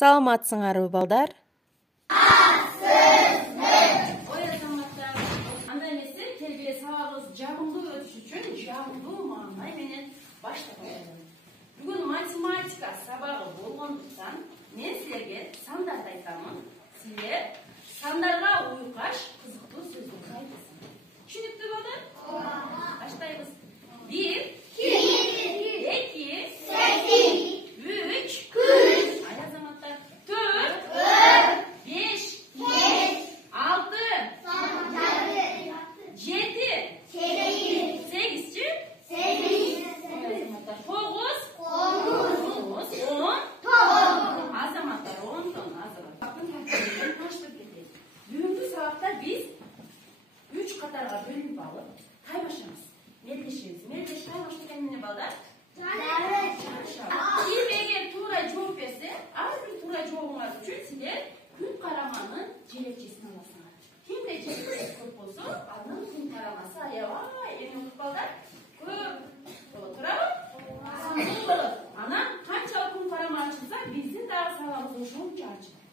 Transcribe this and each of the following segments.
Саламатсыңарбы, балдар? Ой, азаматтар, андай эмесе келгиле сабагыбыз жагымдуу өтүш үчүн жагымдуу маанай менен баштап коелу. Бүгүн математика сабагы болгондуктан мен силерге сандарды айтамын. Силер сандарга уйкаш кызыктуу сөздөрдү айтасыңар. Түшүнүктүү балдар? Баштайбыз. 1, 2, 8, 3, ай азаматтар, 4, 5, 6, 7, 8-ci, 9, 10, azamаттар, 10 ton azamат. Бүгүнкү сабакта биз 3 катарга бөлүнүп алып, кайбашабыз. Мелдешебиз. Мелдеш кайбашты эмне балдар? Ким эгер туура жооп берсе, ар бир туура жообуңар үчүн силер күн караманын желекчесин аласыңар. Кимде желекчеси көп болсо, анын күн карамасы аябай эме болот балдар. Көп болот, туурабы? Анан канчалык күн карама ачылса, биздин дагы сабагыбыз ошончо ачылат.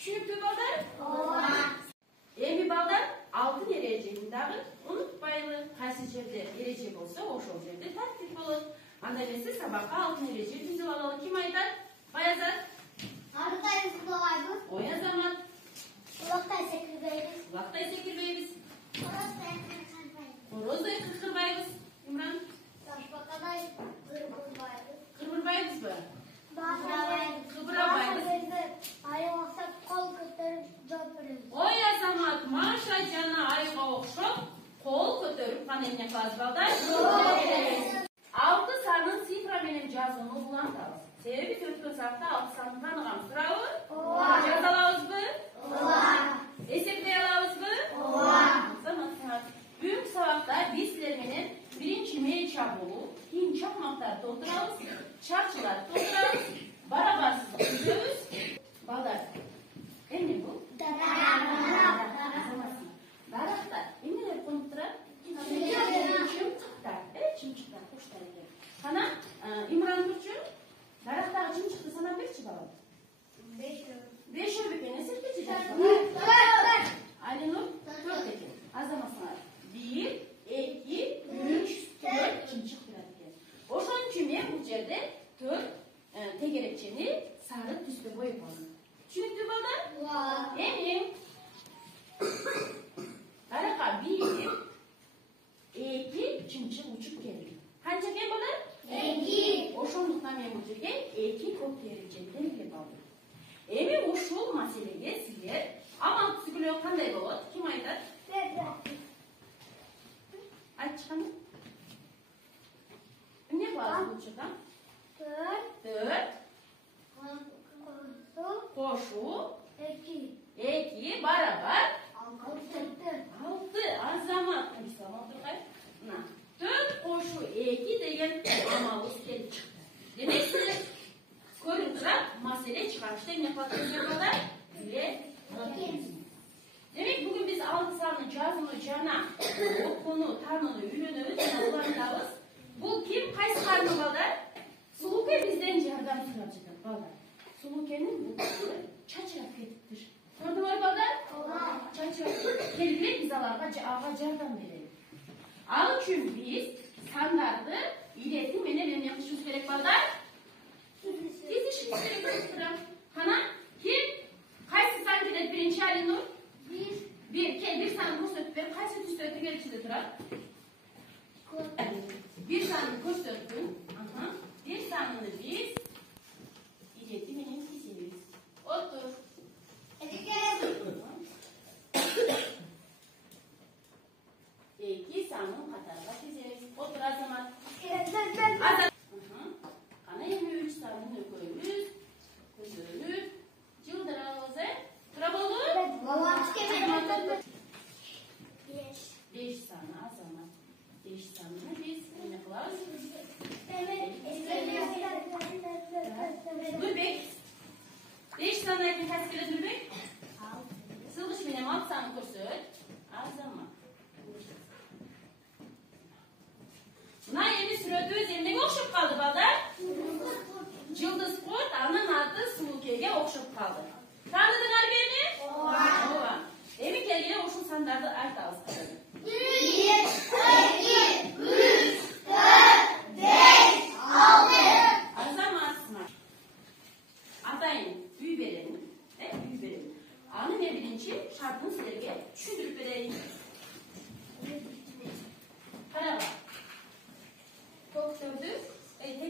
Түшүнүктүү балдар? Эми балдар, алтын эрежени дагы унутпайлы. Кайсы жерде эреже болсо, ошол жерде тартип болот. Анда эмесе сабакка алтын эреже түзүп алалы. Ким айтат? Баязат? Ой, азамат. Улактай секирбейбиз. Короздай кыркырбайбыз. Имран? Кырбырбайбызбы? Кыбырабайбыз. Ой, азамат, Маша жана айга окшоп, кол көтөрүп кана эмне кылабыз балдар? Алты санын цифра менен жазууну улантабыз. Себеби биз өткөн сабакта алты санын тааныганбыз, туурабы? Жаза алабызбы? Эсептей алабызбы? Азамат, бүгүнкү сабакта биз силер менен биринчи мээ чабуу, кийин чакмактарды толтурабыз, чарчыларды толтурабыз, барабарсыз түзөбүз. Балдар, эмне бул? Дарактар эмнелер конуп турат? Чымчыктар, чымчыктар куштар экен. Кана, Имран турчу, дарактагы чымчыкты санап берчи балам. 5 экен, эсептечи жаш. Алинур 4 экен. Азаматсыңар. 1, 2, 3, 4 чымчык турат экен. Ошон үчүн мен бул жерде 4 тегерекчени сары түстө боюп алдым. Түшүнүктүү балдар? Эми даракка 1, 2 чымчык учуп келди. Канча экен балдар? 2. Ошондуктан мен бул жерге 2 көк тегерекчени белгилеп алдым. Эми ушул маселеге силер амал түзгүлө кандай болот? Ким айтат? Айтчыкан? Эмне кылабыз бул жерде? 4 кошуу 2 барабар 6. Азамат, салам тургай. Мына 4 кошуу 2 деген амалыбыз келип чыкты. Демек силер көрүнүп турат, маселе чыгарышта эмне кылат балдар? Демек бүгүн биз алты санын жазууну жана окууну, таанууну үйрөнөбүз жана улантабыз. Бул ким? Кайсы карны балдар? Сулууке бизден жардам сурап жатат балдар. Сулуукенин бул чачырап кетиптир. Көрдүңөр балдар? Чачырап келгиле биз аларга жардам берели. Ал үчүн биз сандарды ирети менен эмне кылышыбыз керек балдар? Тизишибиз керек. Кана, ким? Кайсы сан келет биринчи Алинур? 1. Кел, бир санын көрсөтүп бер. Кайсы түстө тегерекчиде турат? Бир санын көрсөттүм. Бир саныны биз ирети менен тизебиз. Отур. Эки санын катарга тизебиз. Отур, Азамат.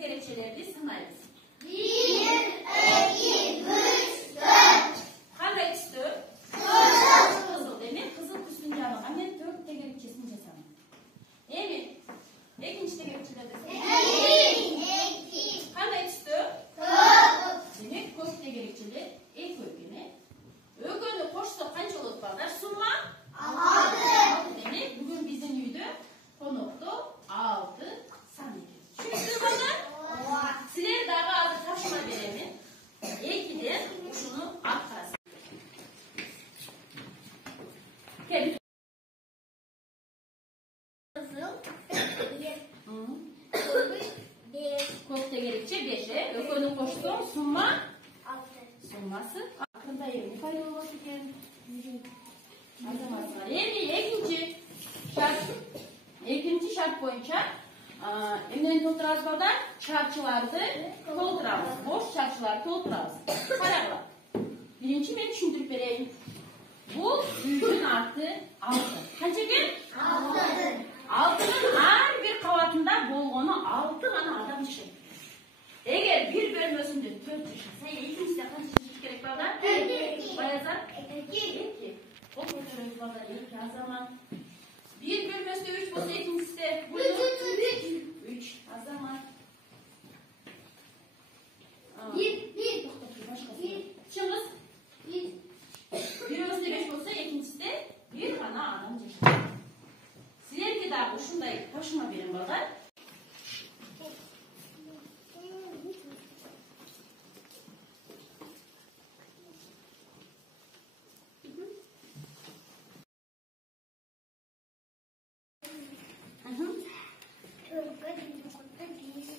tegerekçeleri sanayız. 1, 2, 3, 4. Qanday түсті? Kızıl. Demek kızıl түсін жағыға мен 4 tegerekçesini жасамын. Emil, екінші tegerekçелерді qanday түсті? Demek көк tegerekçeli екі өгені. Өгені қошсақ қанша болады балдар? Summa? 6. Demek bugün bizim үйде қонақта 6 сан екен. Түсінікті балдар? Сілер дағы азыр тапсырма беремін. 2'den şunu arkası. Gel. Kökte gerekçe 5'e. Ökönün koştuğum summa 6. Summası. Hakkında yerini kaybolması iken. Azaması var. Ekinci şart boyunca emniyet oturağız balдар çarçılardı толтырамыз. Boş çarçıları толтырамыз. Qaragılar. Birinci men düşündürüp bereyim. Bu үйдің аты 6. Qancha ekan? 6. 6'nın her bir qavatında bolğonu 6 gana adam yaşaydı. Eğer bir bölmesinde 4 yaşasa, ikincisinde qancha yaşash kerak balдар? 2. Bayazat? 2. O ko'chiramiz balдар 2 azaman. Bir bölmesinde 3 bolsa, ikincisinde 3 azaman. 1. Çıngız? 1. Bir bölmesinde 5 bolsa, ikincisinde bir gana adam yaşaydı. Sizlerge daha uşunday taşıma berin balдар.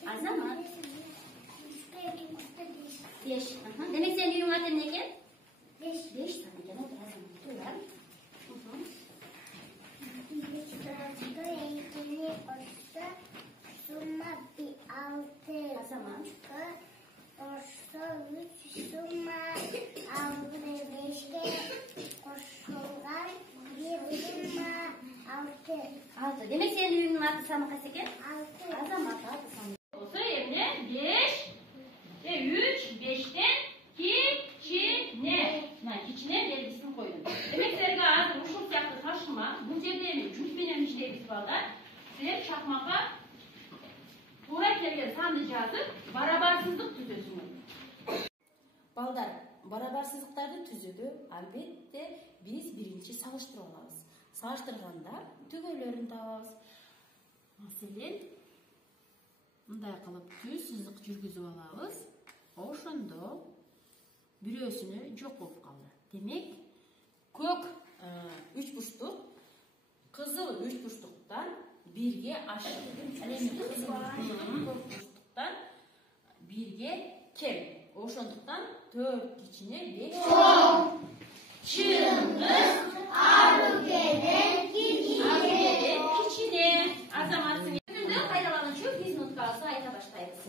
Azaman. 5. Demek senin ürün atın ne eken? 5 tane eken. Otur azaman. Turan. Summa 6. Azaman. Koşsa 3 summa 6 5'e koşulgan 1 summa 6. Demek senin ürünün atı sanı kaç eken? 6. Azaman atı sanı. Olsa yerine 5 ve 3 5'ten kiçine. Kiçine belgisini koydum. Demek sergi ağzı uşul siyahtı taşıma. Bu cebdeğini cüzbenen işleyip balдар. Sizler çakmağa tuğra kelgen sandı жазıp barabarsızlık tüzüsünü. Balдар, barabarsızlıktарды tüzüdü. Albatta biz birinci salıştırıp alabız. Salıştırganda tügölөрүн табабыз. Masalan, мындай кылып түз сызык жүргүзүп алабыз. Ошондо бирөөсүнө жок болуп калды. Демек, көк 3 бурчтук, кызыл 3 бурчтуктан 1'ge aştı. Эми кызыл көк бурчтуктан 1'ge kem. Ошондуктан 4 кичине 5. Чыңгыз Арыгелен кичине. Азаматсың. Күндө кайдалануучу биз нуткасы айта баштайбыз.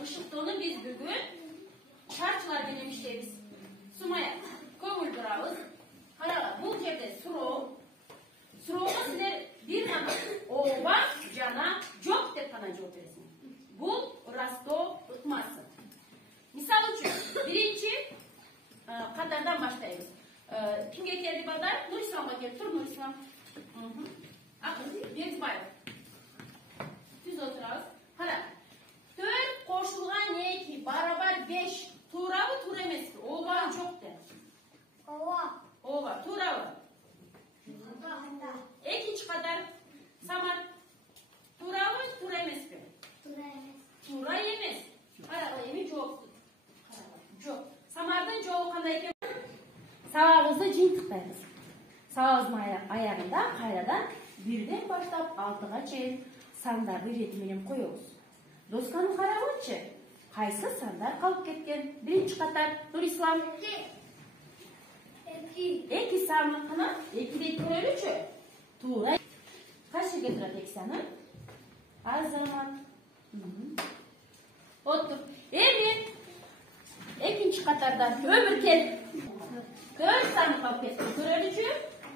Bışıktığını biz bugün şartçılar denemişleriz. Sumaya kömür durağız. Hala bu yerde suroğuna sizler bir tane ova cana çok de kana çok versin. Bu rasto ıtması. Misal için birinci kadardan başlayız. Kimge geldi balдар? Nurislam'a geldi. Tur Nurislam. Akıl, Benzbayev. Düz oturağız. Hala. 4 koşulgan neki barabar 5 tuğrabı tur emes ki ova çok de. Ova tuğrabı. İkinci kadar samar tuğrabı tur emes ki. Tuğra yemez. Karala yemi çok. Çok. Samardan çok kanayken savağızda cin tıklayız. Сабыздың аяғында қайрадан бірден баштап 6-ға чейін сандарды ретіменен қойыңыз. Досканы қарап өтші. Қайсы сандар қалып кеткен? Бірінші қатар, Нұрислам. 2 санын қана 2-де көреліші. Тура. Қай жерге тұрады 2 саны? Азамат. Отыр. Емин. 2-ші қатардан өмір кел. 4 саны қалып кетті. Көреліші.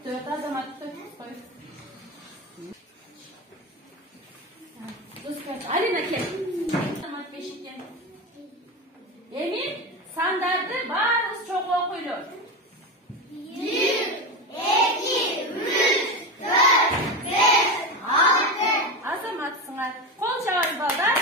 4 азамат қой. Алина кел. Азамат 5 екен. Емин, сандарды барыңыз çok оқылы. 1, 2, 3, 4, 5, 6. Азамат сыңар. Қол жауын балдар.